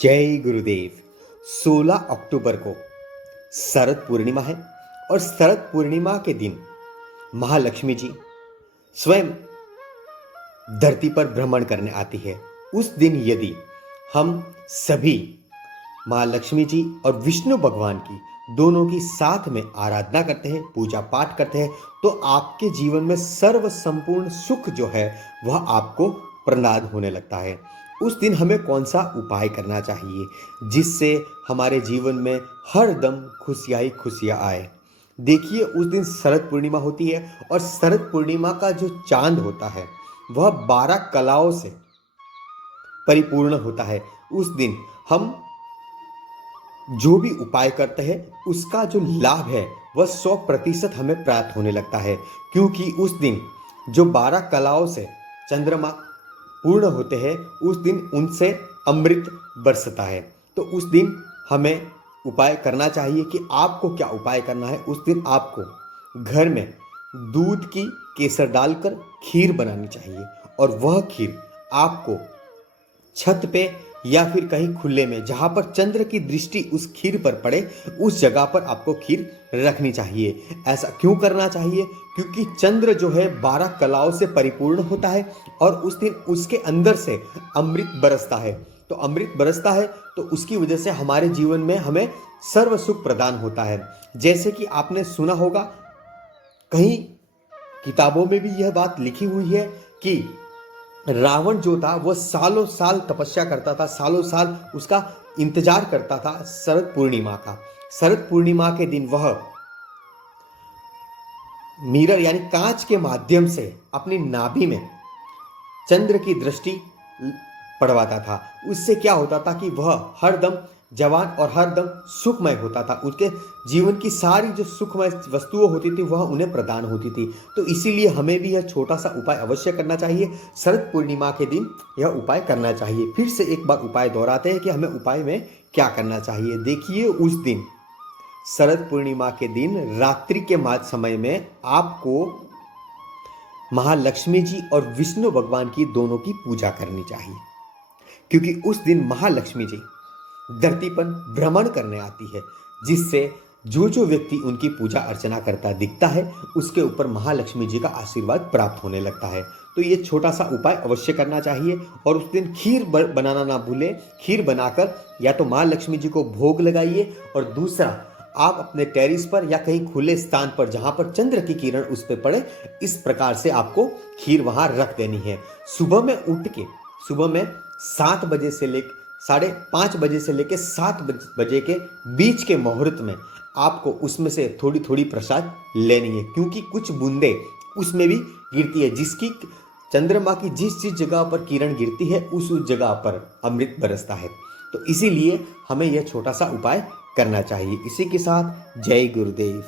जय गुरुदेव। 16 अक्टूबर को शरद पूर्णिमा है और शरद पूर्णिमा के दिन महालक्ष्मी जी स्वयं धरती पर भ्रमण करने आती है। उस दिन यदि हम सभी महालक्ष्मी जी और विष्णु भगवान की दोनों की साथ में आराधना करते हैं, पूजा पाठ करते हैं, तो आपके जीवन में सर्व संपूर्ण सुख जो है वह आपको प्रदान होने लगता है। उस दिन हमें कौन सा उपाय करना चाहिए जिससे हमारे जीवन में हर दम खुशियाँ ही खुशियाँ आए। देखिए, उस दिन शरद पूर्णिमा होती है और शरद पूर्णिमा का जो चांद होता है वह 12 कलाओं से परिपूर्ण होता है। उस दिन हम जो भी उपाय करते हैं उसका जो लाभ है वह 100% हमें प्राप्त होने लगता है, क्योंकि उस दिन जो 12 कलाओं से चंद्रमा पूर्ण होते हैं उस दिन उनसे अमृत बरसता है। तो उस दिन हमें उपाय करना चाहिए कि आपको क्या उपाय करना है। उस दिन आपको घर में दूध की केसर डालकर खीर बनानी चाहिए और वह खीर आपको छत पे या फिर कहीं खुले में जहां पर चंद्र की दृष्टि उस खीर पर पड़े उस जगह पर आपको खीर रखनी चाहिए। ऐसा क्यों करना चाहिए? क्योंकि चंद्र जो है 12 कलाओं से परिपूर्ण होता है और उस दिन उसके अंदर से अमृत बरसता है। तो अमृत बरसता है तो उसकी वजह से हमारे जीवन में हमें सर्व सुख प्रदान होता है। जैसे कि आपने सुना होगा, कहीं किताबों में भी यह बात लिखी हुई है कि रावण जो था वह सालों साल तपस्या करता था, सालों साल उसका इंतजार करता था शरद पूर्णिमा का। शरद पूर्णिमा के दिन वह मिरर यानी कांच के माध्यम से अपनी नाभि में चंद्र की दृष्टि पड़वाता था। उससे क्या होता था कि वह हरदम जवान और हरदम सुखमय होता था। उसके जीवन की सारी जो सुखमय वस्तुएं होती थी वह उन्हें प्रदान होती थी। तो इसीलिए हमें भी यह छोटा सा उपाय अवश्य करना चाहिए। शरद पूर्णिमा के दिन यह उपाय करना चाहिए। फिर से एक बार उपाय दोहराते हैं कि हमें उपाय में क्या करना चाहिए। देखिए, उस दिन शरद पूर्णिमा के दिन रात्रि के समय में आपको महालक्ष्मी जी और विष्णु भगवान की दोनों की पूजा करनी चाहिए, क्योंकि उस दिन महालक्ष्मी जी धरती पर भ्रमण करने आती है, जिससे जो जो व्यक्ति उनकी पूजा अर्चना करता दिखता है उसके ऊपर महालक्ष्मी जी का आशीर्वाद प्राप्त होने लगता है। तो ये छोटा सा उपाय अवश्य करना चाहिए और उस दिन खीर बनाना ना भूलें। खीर बनाकर या तो महालक्ष्मी जी को भोग लगाइए और दूसरा आप अपने टेरिस पर या कहीं खुले स्थान पर जहां पर चंद्र की किरण उस पर पड़े, इस प्रकार से आपको खीर वहां रख देनी है। सुबह में उठ के सुबह में 7 बजे से लेकर 5:30 बजे से लेकर 7 बजे के बीच के मुहूर्त में आपको उसमें से थोड़ी थोड़ी प्रसाद लेनी है, क्योंकि कुछ बूंदे उसमें भी गिरती है, जिसकी चंद्रमा की जिस जगह पर किरण गिरती है उस जगह पर अमृत बरसता है। तो इसीलिए हमें यह छोटा सा उपाय करना चाहिए। इसी के साथ जय गुरुदेव।